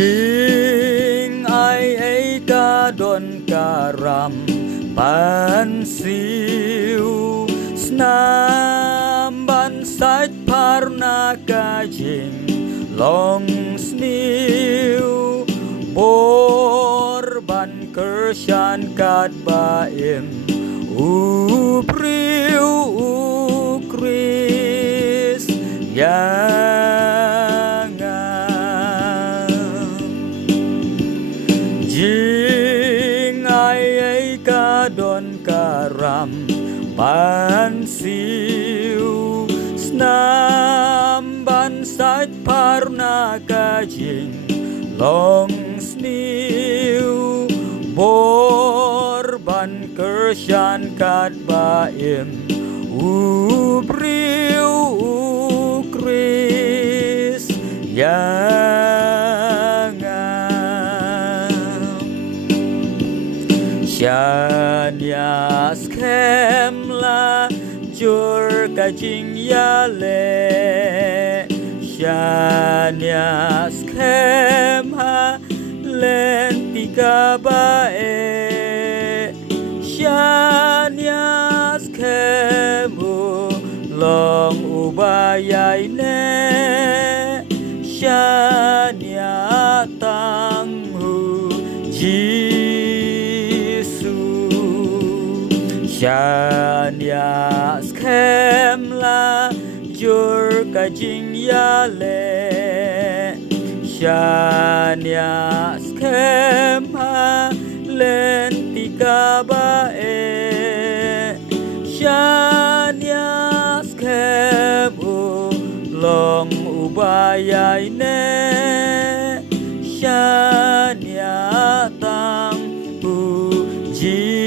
Jing ai ấy ca đồn ca ram ban siu snam ban sait parna ka jing long sniu bor ban kershan kat baim u priu u kris Jing ai ấy ca đồn ca ram ban siu snam ban sait parna ka jing long sniu bor ban kershan kat baim u priu u kris Shanyas kemla jur kajing yale Shanyas kemha lentika bae Shanyas kemu long ubayai ne Shanya tanghu Shanyas kemla jur kajing yale Shanyas kemha lentika bae Shanyas kemu long ubayai ne Shanya tang uji